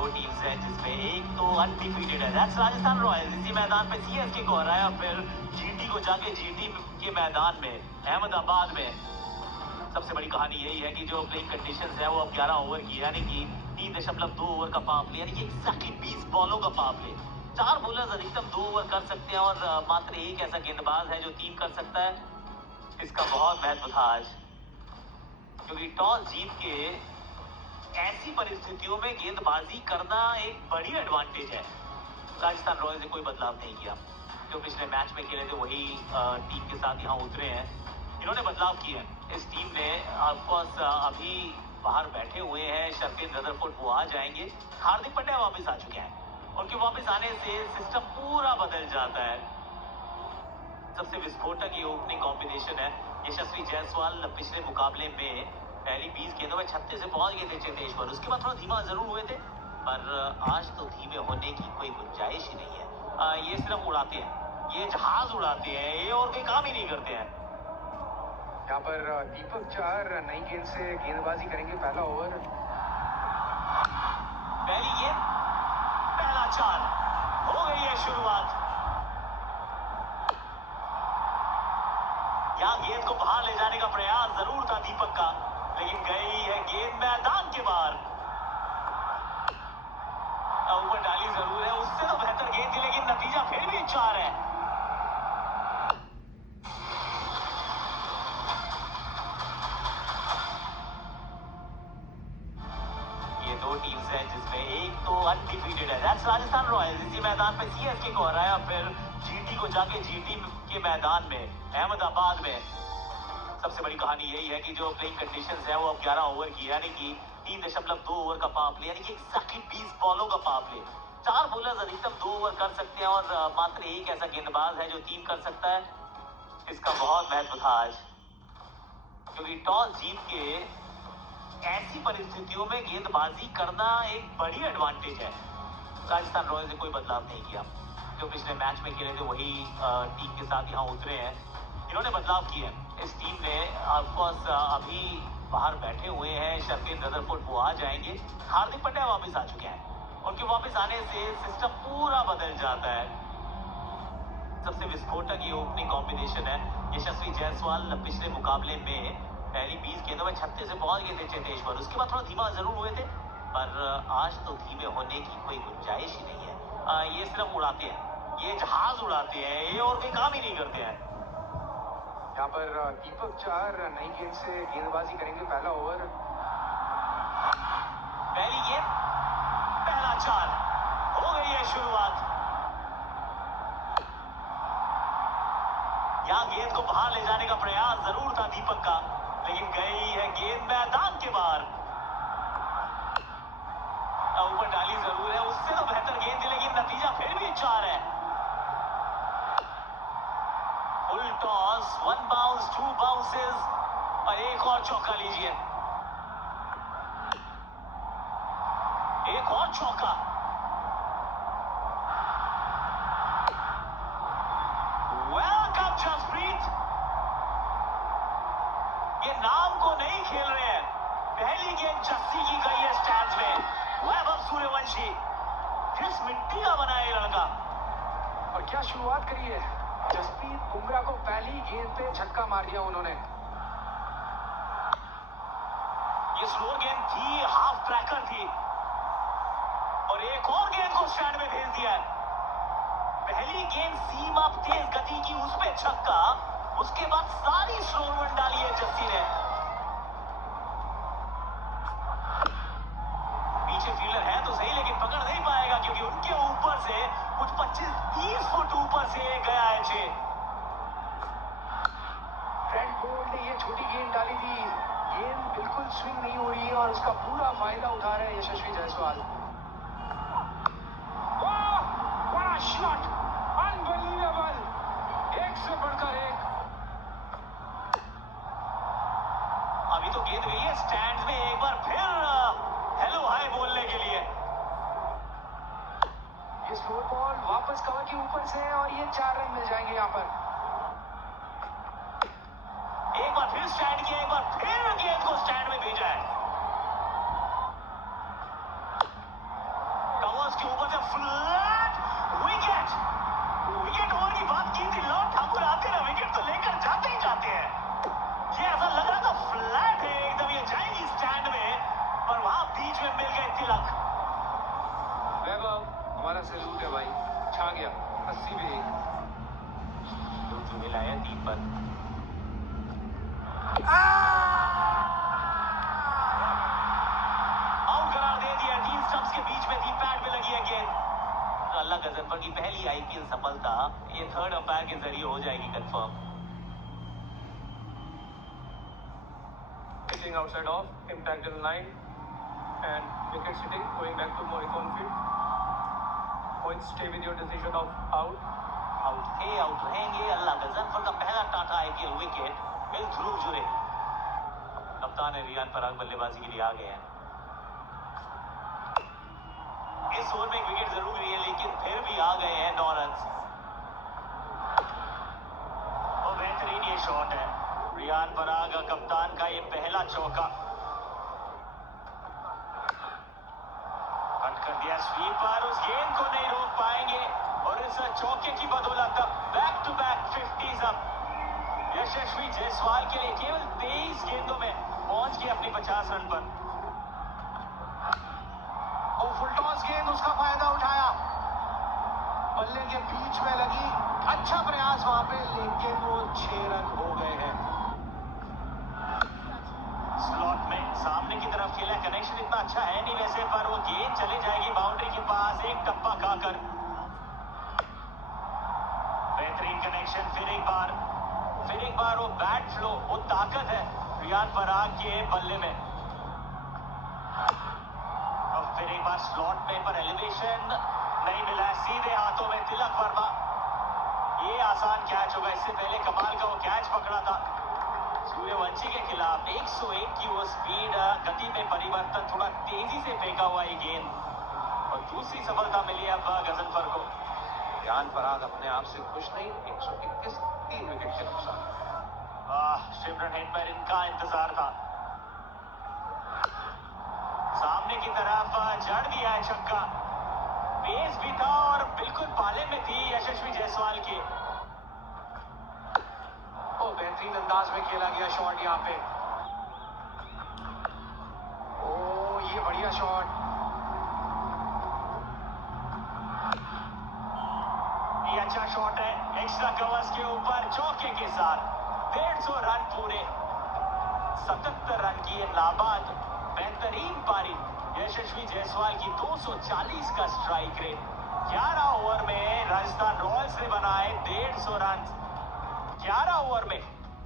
दो टीम्स हैं जिसमें एक तो अनडिफीटेड है, दैट्स राजस्थान रॉयल्स। इसी मैदान पे सीएसके को हराया, फिर जीटी को जाके जीटी के मैदान में अहमदाबाद में। सबसे बड़ी कहानी यही है कि जो प्लेइंग कंडीशंस है वो अब 11 ओवर की, यानी कि 3.2 ओवर का पावर प्ले, यानी कि एक्जैक्टली 20 बॉलों का पावर प्ले। 4 बॉलर्स अधिकतम 2 ओवर कर सकते हैं और मात्र एक ऐसा गेंदबाज है जो 3 कर सकता है। इसका बहुत महत्व था आज, क्योंकि टॉस जीत के ऐसी परिस्थितियों में गेंदबाजी करना एक बड़ी एडवांटेज है। राजस्थान रॉयल्स ने कोई बदलाव नहीं किया, जो पिछले मैच में खेले थे वही टीम के साथ यहाँ उतरे हैं। इन्होंने बदलाव किए हैं इस टीम ने। ऑफकोर्स अभी बाहर बैठे हुए हैं शर्फिन रदरफोर्ड, वो आ जाएंगे। हार्दिक पांड्या वापस आ चुके हैं, उनके वापस आने से सिस्टम पूरा बदल जाता है। सबसे विस्फोटक ये ओपनिंग कॉम्बिनेशन है। यशस्वी जायसवाल पिछले मुकाबले में पहली 20 गेंदों में 36 से पहुंच गए थे चेतेश्वर, उसके बाद थोड़ा धीमा जरूर हुए थे, पर आज तो धीमे होने की कोई गुंजाइश ही नहीं है। ये सिर्फ उड़ाते हैं, ये जहाज उड़ाते हैं, ये और कोई काम ही नहीं करते हैं। यहाँ पर दीपक चार नई गेंद से गेंदबाजी करेंगे। पहला ओवर, पहली गेंद, पहला 4, हो गई है शुरुआत। यहाँ गेंद को बाहर ले जाने का प्रयास जरूर था दीपक का, लेकिन गई है गेंद मैदान के बाहर। ऊपर डाली जरूर है, उससे तो बेहतर गेंद थी, लेकिन नतीजा फिर भी 4 है। ये दो टीम्स हैं जिसमें एक तो अनडिफीटेड है, दैट्स राजस्थान रॉयल्स। इसी मैदान पे सीएसके को हराया, फिर जीटी को जाके जीटी के मैदान में अहमदाबाद में। सबसे बड़ी कहानी यही है कि जो प्लेइंग कंडीशंस है वो अब 11 ओवर की, यानी कि 3.2 ओवर का पावर प्ले, यानी कि एक्जैक्टली 20 बॉलों का पावर प्ले। 4 बॉलर्स अधिकतम 2 ओवर कर सकते हैं और मात्र एक ऐसा गेंदबाज है जो 3 कर सकता है। इसका बहुत महत्व था आज, क्योंकि टॉस जीत के ऐसी परिस्थितियों में गेंदबाजी करना एक बड़ी एडवांटेज है। राजस्थान रॉयल्स ने कोई बदलाव नहीं किया, जो पिछले मैच में खेले थे वही टीम के साथ यहाँ उतरे हैं। इन्होंने बदलाव किए हैं इस टीम ने। ऑफकोर्स अभी बाहर बैठे हुए हैं शर्फिन रदरफोर्ड, वो आ जाएंगे। हार्दिक पांड्या वापस आ चुके हैं, उनके वापस आने से सिस्टम पूरा बदल जाता है। सबसे विस्फोटक ये ओपनिंग कॉम्बिनेशन है। यशस्वी जायसवाल पिछले मुकाबले में पहली 20 गेंदों में 36 से पहुंच गए थे चेतेश्वर, उसके बाद थोड़ा धीमा जरूर हुए थे, पर आज तो धीमे होने की कोई गुंजाइश ही नहीं है। ये सिर्फ उड़ाते हैं, ये जहाज उड़ाते हैं, ये और कोई काम ही नहीं करते हैं। यहाँ पर दीपक चार नई गेंद से गेंदबाजी करेंगे। पहला ओवर, पहली गेंद, पहला 4, हो गई है शुरुआत। यहाँ गेंद को बाहर ले जाने का प्रयास जरूर था दीपक का, लेकिन गई है गेंद मैदान के बाहर। ऊपर डाली जरूर है, उससे तो बेहतर गेंद थी, लेकिन नतीजा फिर भी 4 है। फुल टॉस, 1 बाउंस, 2 बाउंसेस और एक और चौका लीजिए, एक और चौका। वेलकम जसप्रीत, ये नाम को नहीं खेल रहे हैं। पहली गेंद जस्सी की गई है स्टैंड्स में। वैभव सूर्यवंशी, किस मिट्टी का बना है ये लड़का, और क्या शुरुआत करी है। जसप्रीत बुमराह को पहली गेंद पे छक्का मार दिया उन्होंने। ये स्लो गेंद थी, हाफ ट्रैकर थी, और एक और गेंद को स्टैंड में भेज दिया है। पहली गेंद सीमा तेज गति की, उस पे छक्का, उसके बाद सारी स्लो रन डाली है जस्सी ने। पीछे फील्डर है तो सही, लेकिन पकड़ नहीं पाएगा, क्योंकि उनके ऊपर से कुछ 25-30 फुट ऊपर से गया है 6। ट्रेंट बोल्ट ने ये छोटी गेंद डाली थी, गेंद बिल्कुल स्विंग नहीं हुई और उसका पूरा फायदा उठा रहे हैं यशस्वी जायसवाल। बड़ा शॉट, अनबिलीवेबल, एक से बढ़कर एक। अभी तो गेंद गई है स्टैंड में, एक बार फिर हेलो हाय बोलने के लिए। ये स्लो बॉल वापस कवर के ऊपर से, और ये 4 रन मिल जाएंगे यहाँ पर। एक बार फिर स्टैंड किया, एक बार फिर गेंद को स्टैंड में भेजा है। तुम्हारा सैल्यूट है भाई, छा गया। 80 पे 1। जुड़ेल आया 3 पर। आउट करार दे दिया। 3 स्टंप्स के बीच में थी, पैड में लगी है गेंद। अल्लाह गजनफर की पहली आईपीएल सफलता ये थर्ड अंपायर के जरिए हो जाएगी confirm. Hitting outside off, impact in line, and wicket sitting, going back to Morricone field. Points stay with your decision of out. Out थे, आउट रहेंगे। अल्लाह गजनफर का पहला टाटा आईपीएल विकेट मिल ध्रुव जुड़े। कप्तान रियान पराग बल्लेबाजी के लिए आ गए हैं। इस ओवर में एक विकेट जरूर ली है, लेकिन फिर भी आ गए हैं 9 रन। और बेहतरीन ये शॉट है रियान पराग कप्तान का, ये पहला चौका। कट कर दिया स्वीपर, उस गेंद को नहीं रोक पाएंगे और इस चौके की बदौलत बैक टू बैक 50s अब यशस्वी जायसवाल के लिए। केवल 23 गेंदों में पहुंच गए अपनी 50 रन पर। और फुल टॉस गेंद, उसका फायदा उठाया, बल्ले के बीच में लगी। अच्छा प्रयास वहां पे, लेकिन वो 6 रन हो गए हैं। स्लॉट में सामने की तरफ खेला, कनेक्शन इतना अच्छा है नहीं वैसे, पर वो गेंद चली जाएगी बाउंड्री के पास। एक टप्पा खाकर बेहतरीन कनेक्शन। फिर एक बार वो बैट फ्लो, वो ताकत है रियान पराग के बल्ले में। और फिर एक बार स्लॉट में, पर एलिवेशन नहीं मिला है। सीधे हाथों में तिलक वर्मा। ये आसान कैच होगा, इससे पहले कमाल का वो कैच पकड़ा था सूर्यवंशी के खिलाफ। 101 की वो स्पीड, गति में परिवर्तन, थोड़ा तेजी से फेंका हुआ ये गेंद और दूसरी सफलता मिली अब गजनफर को। रियान पराग अपने आप से खुश नहीं। 121, 3 विकेट के नुकसान। शिमरन हेटमेयर, इनका इंतजार था। सामने की तरफ जड़ दिया है छक्का। पेस भी था और बिल्कुल पाले में थी यशस्वी जायसवाल की। ओ बेहतरीन अंदाज में खेला गया शॉट यहाँ पे। ओ ये बढ़िया शॉट। ये अच्छा शॉट है, एक्स्ट्रा कवर्स के ऊपर चौके के साथ 150 रन पूरे। 77 रन की नाबाद बेहतरीन पारी यशस्वी जायसवाल की। 240 का स्ट्राइक रेट। 11 ओवर में राजस्थान रॉयल्स ने बनाए 150 रन। 11 ओवर में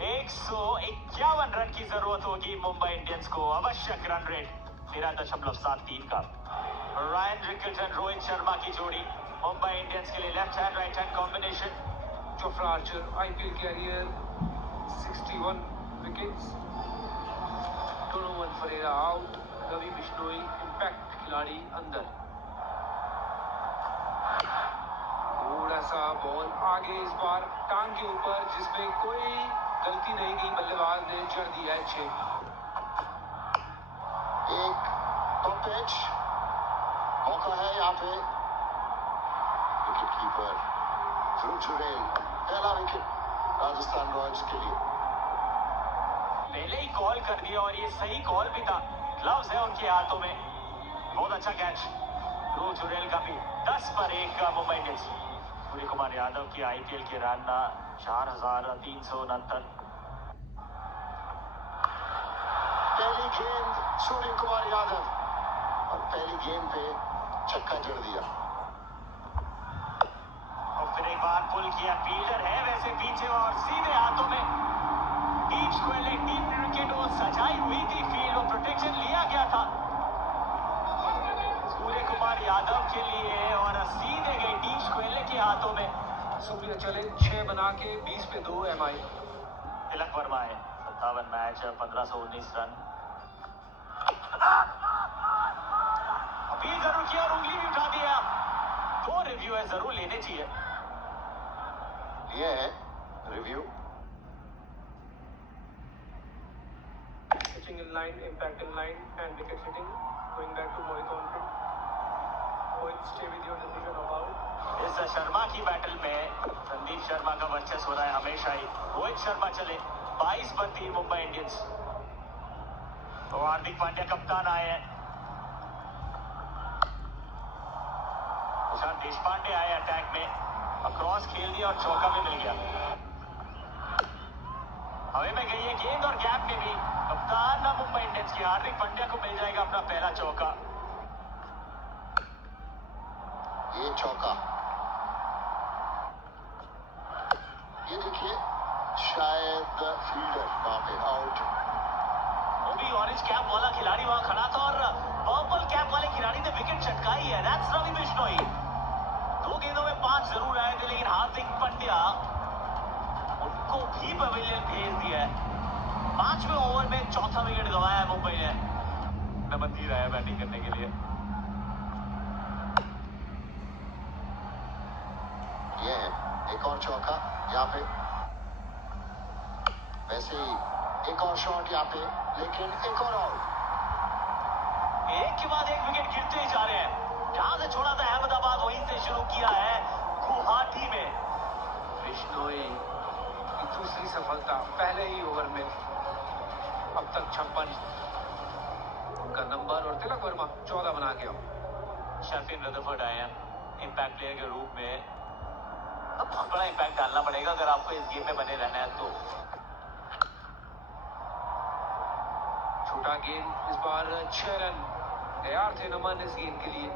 151 रन की जरूरत होगी मुंबई इंडियंस को। आवश्यक रन रेट 13.73 का। रायन रिकल्टन रोहित शर्मा की जोड़ी मुंबई इंडियंस के लिए left hand right hand combination. Jofra Archer IPL career 61 wickets. Donovan Ferreira out. Ravi Bishnoi impact खिलाड़ी अंदर। थोड़ा सा बॉल आगे, इस बार टांग के ऊपर, जिसमें कोई गलती नहीं की। बल्लेबाज ने जड़ दिया है 6। एक टॉप पिच मौका है यहाँ पे। विकेट कीपर ध्रुव जुड़ेल, पहला विकेट राजस्थान रॉयल्स के लिए। पहले ही कॉल कर दिया और ये सही कॉल भी था। ग्लव्स है उनके हाथों में। बहुत अच्छा कैच ध्रुव जुड़ेल का भी। 10 पर 1 का मुंबई इंडियंस। सूर्य कुमार यादव की आईपीएल के रन 4369। पहली गेंद सूर्य कुमार यादव और पहली गेंद पे छक्का जड़ दिया। और फिर एक बार पुल किया, फील्डर है वैसे पीछे और सीधे हाथों में deep square leg, deep wicket. वो सजाई हुई थी फील्ड, वो प्रोटेक्शन लिया गया था सूर्य कुमार यादव के लिए और सीधे गई डीप स्क्वायर लेग के हाथों में। सूर्य चले 6 बना के 20 पे 2 एमआई। तिलक वर्मा है 57 मैच 1519 रन। अपील जरूर किया और उंगली भी उठा दिया। 2 रिव्यू है, जरूर लेने चाहिए। ये है review. Pitching in line, impact in line, and wicket sitting. Going back to Morricone field. Points stay with your decision of out. इस शर्मा की बैटल में संदीप शर्मा का वर्चस्व हो रहा है हमेशा ही। रोहित शर्मा चले 22 पर 3 मुंबई इंडियंस। तो हार्दिक पांड्या कप्तान आए हैं। प्रशांत देशपांडे आए अटैक में, क्रॉस खेल दिया और चौका भी मिल गया। हवा में गई है गेंद और गैप में भी कप्तान मुंबई इंडियंस के हार्दिक पांड्या को मिल जाएगा अपना पहला चौका। ये चौका, ये देखिए शायद फील्डर वहां पे आउट। वो भी ऑरेंज कैप वाला खिलाड़ी वहां खड़ा था और पर्पल कैप वाले खिलाड़ी ने विकेट चटकाई है। दैट्स रवि बिश्नोई। 2 गेंदों में 5 जरूर आए थे, लेकिन हार्दिक पांड्या उनको भी पवेलियन भेज दिया है। 5वें ओवर में चौथा विकेट गंवाया मुंबई ने। नमन धीर आया बैटिंग करने के लिए। ये है एक और चौका यहाँ पे, वैसे ही एक और शॉट यहाँ पे, लेकिन एक और आउट। एक के बाद एक विकेट गिरते ही जा रहे हैं। जहां से छोड़ा था अहमदाबाद वहीं से शुरू किया है गुवाहाटी में। बिश्नोई की दूसरी सफलता पहले ही ओवर में। अब तक 56 उनका नंबर और तिलक वर्मा 14 बना गया। शर्फिन रदरफोर्ड आए हैं इंपैक्ट प्लेयर के रूप में। अब बहुत बड़ा इंपैक्ट डालना पड़ेगा अगर आपको इस गेम में बने रहना है तो। छोटा गेंद, इस बार 6 रन तैयार थे नमन इस गेंद के लिए।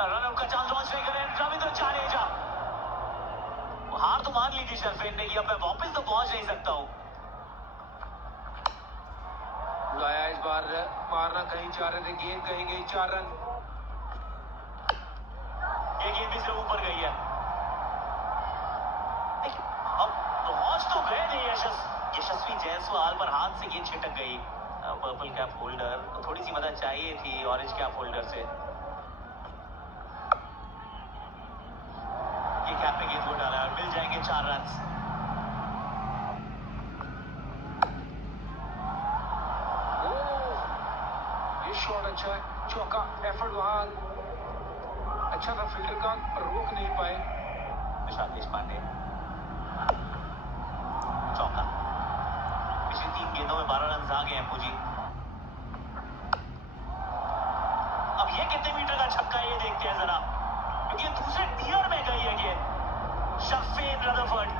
रनआउट का चांस लॉन्च नहीं करें रविंद्र जडेजा। हार तो मान लीजिए शर्फिन ने कि अब मैं वापस तो पहुंच नहीं सकता हूं। उड़ाया इस बार, मारना कहीं चाह रहे थे, गेंद कहीं गई। 4 रन। ये गेंद भी से ऊपर गई है, लेकिन अब पहुंच तो गए नहीं यशस्वी जायसवाल, पर हाथ से गेंद छिटक गई। पर्पल कैप होल्डर को थोड़ी सी मदद चाहिए थी ऑरेंज कैप होल्डर से। ये कैप पे गेंद को डाला और मिल जाएंगे 4 रन। ये शॉट अच्छा है, चौका। एफर्ट वहां अच्छा था फील्डर का, रोक नहीं पाए। प्रशांत देशपांडे चौका। पिछली 3 गेंदों में 12 रन आ गए हैं पूजी। अब ये कितने मीटर का छक्का है ये देखते हैं जरा, क्योंकि दूसरे टियर में गई है गेंद। शर्फिन रदरफोर्ड,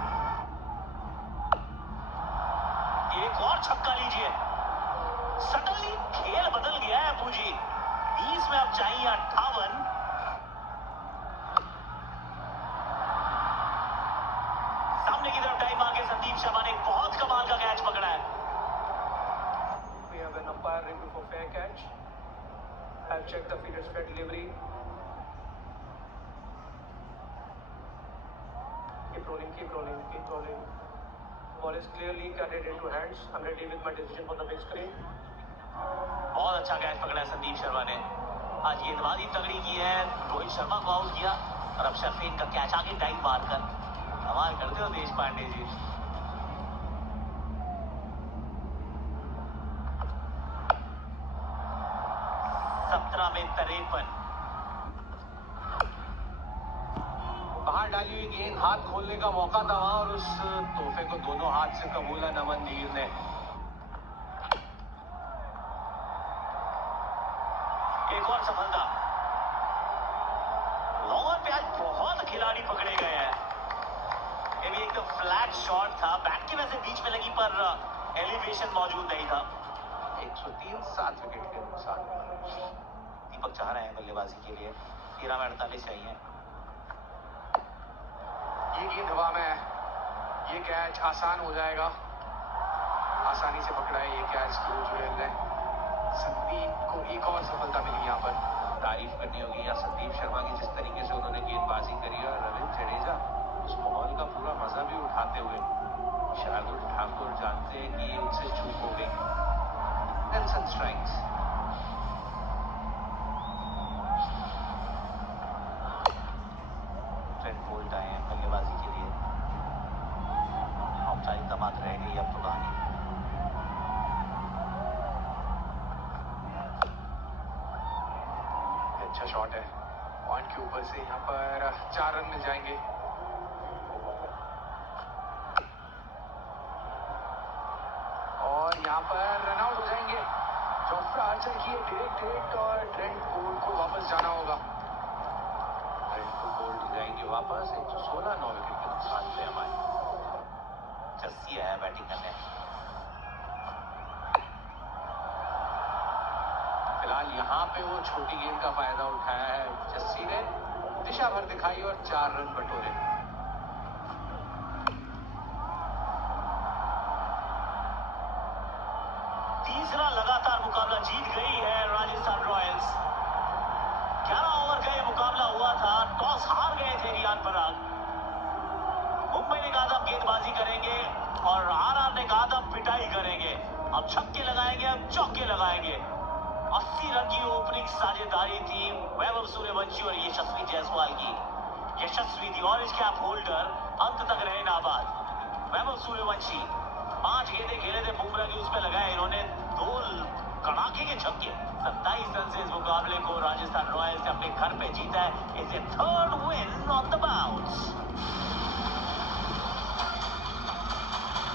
एक और छक्का लीजिए। सडनली खेल बदल गया है पूजी। 20 में अब चाहिए 58। सामने की तरफ टाइम आके संदीप शर्मा ने बहुत कमाल का कैच पकड़ा है। We have an umpire review for fair catch. I'll check the fielder's fair delivery. Keep rolling, keep rolling, keep rolling. Ball is clearly carried into hands. I'm ready with my decision for the big screen. बहुत अच्छा catch पकड़ा है संदीप शर्मा ने। आज गेंदबाजी तगड़ी की है, रोहित शर्मा को आउट किया और अब शर्फिन का कैच आगे टाइम मारकर कमाल करते हो देशपांडे जी। 17 में 53। बाहर डाली हुई गेंद, हाथ खोलने का मौका था वहां और उस तोहफे को दोनों हाथ से कबूला नमन धीर ने। एक और सफलता। लॉन्गर पे आज बहुत खिलाड़ी पकड़े गए हैं। ये भी एकदम फ्लैट शॉट था, बैट की वजह से बीच में लगी पर एलिवेशन मौजूद नहीं था। 103, 7 विकेट के नुकसान। दीपक चाह रहे हैं बल्लेबाजी के लिए। 13 में 48 चाहिए। ये गेंद हवा में है, ये कैच आसान हो जाएगा। आसानी से पकड़ा है ये कैच जुड़ेल ने। संदीप को एक और सफलता मिली यहाँ पर। तारीफ करनी होगी या संदीप शर्मा की, जिस तरीके से उन्होंने गेंदबाजी करी और रविंद्र जडेजा उस माहौल का पूरा मजा भी उठाते हुए। शार्दुल ठाकुर जानते हैं कि उनसे चूक हो गई। Nelson strikes. ट्रेंट बोल्ट आए हैं बल्लेबाजी के लिए। औपचारिकता मात्र रह गई अब तो कहानी। अच्छा शॉट है, पॉइंट के ऊपर से यहाँ पर 4 रन मिल जाएंगे। और यहाँ पर रन आउट हो जाएंगे। जोफ्रा आर्चर की ये डायरेक्ट और ट्रेंट बोल्ट को वापस जाना होगा। ट्रेंट को बोल्ट जाएंगे वापस। 116 9 विकेट के नुकसान पे हमारे। जस्सी है बैटिंग करने। फिलहाल यहाँ पे वो छोटी गेंद का फायदा उठाया है जस्सी ने, दिशा भर दिखाई और 4 रन बटोरे। तीसरा लगातार मुकाबला जीत गई है राजस्थान रॉयल्स। 11 ओवर का ये मुकाबला हुआ था। टॉस हार गए थे रियान पराग। मुंबई ने कहा था गेंदबाजी करेंगे और आरआर ने कहा था पिटाई करेंगे। अब छक्के लगाएंगे, अब चौके लगाएंगे। 80 रन की ओपनिंग साझेदारी थी वैभव सूर्यवंशी और यशस्वी जायसवाल की। यशस्वी थी ऑरेंज कैप होल्डर, अंत तक रहे नाबाद। वैभव सूर्यवंशी 5 गेंदें खेले थे बुमराह की, उसमें लगाए इन्होंने 2 कड़ाके के छक्के। 27 रन से इस मुकाबले को राजस्थान रॉयल्स ने अपने घर पे जीता है। It's a third win on the bounce.